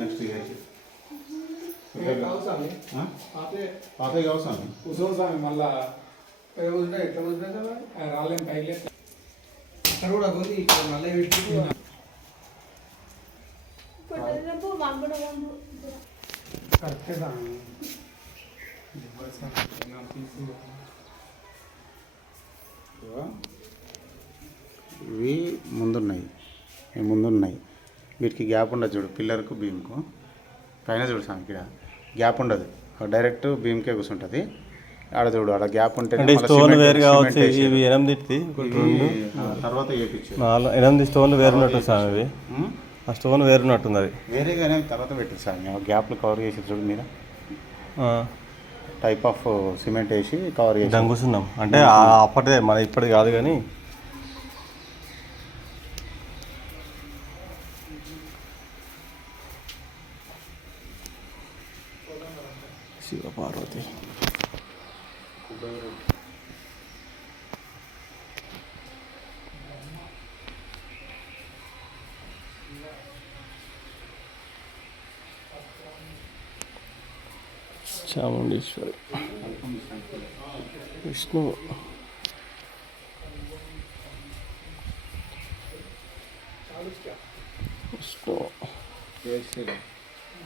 next year కావు స్వామి పాతే కావు స్వామి కూర్చోం స్వామి మళ్ళా ఎట్లా కూర్చున్నా కదా రాలేం పైకి అక్కడ కూడా ఉంది ఇక్కడ మళ్ళీ పెట్టి కరెక్టే స్వామి ఇవి ముందున్నాయి వీటికి గ్యాప్ ఉండదు చూడు పిల్లర్కు బీమ్కు పైన చూడు సామి ఇక్కడ గ్యాప్ ఉండదు డైరెక్ట్ బీమ్కే కూర్చుంటుంది ఆడ చూడు ఆడ గ్యాప్ ఉంటే స్టోన్ వేరు కావచ్చు ఇవి 8 తర్వాత వేయించు 8 స్టోన్లు వేరున్నట్టు సామి ఇవి ఆ స్టోన్ వేరున్నట్టుంది అది వేరేగానే తర్వాత పెట్టు సామి గ్యాప్లు కవర్ చేసి చూడు మీద టైప్ ఆఫ్ సిమెంట్ వేసి కవర్ చేసి కూర్చున్నాం అంటే అప్పటిదే మన ఇప్పటిది కాదు కానీ శివ పార్వతి చాముండేశ్వరి విష్ణు విష్ణు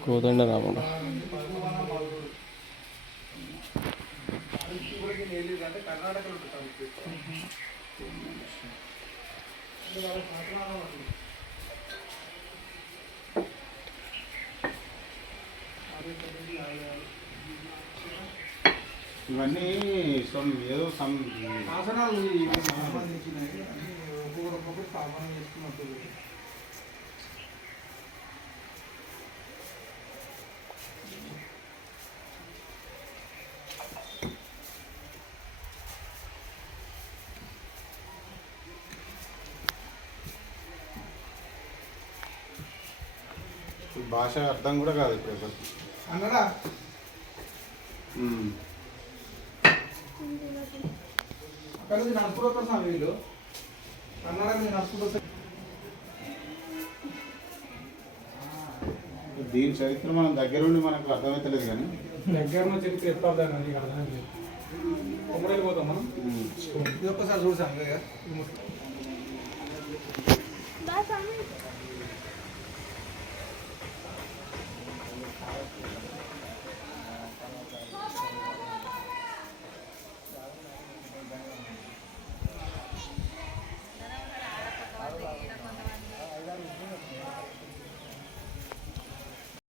కోదండ రాముడు ఇవన్నీ ఏదో ఆసనాలు సంబంధించినవి ఒక్కొక్కటి స్థాపన చేసుకున్నట్టు భాష అర్థం కూడా కాదు ఇప్పుడు అన్నడా అక్కడ నుంచి నడుచుకుంటూ వస్తారు స్వామి వీళ్ళు అన్నారా మీరు నడుచుకుంటూ వస్తారు దీని చరిత్ర మనం దగ్గరుండి మనకు అర్థమవుతలేదు కానీ దగ్గర నుంచి చరిత్ర ఎత్తాం నీకు అర్థం లేదు కొమ్మడేళ్ళు పోతాం మనం ఇది ఒక్కసారి చూసాం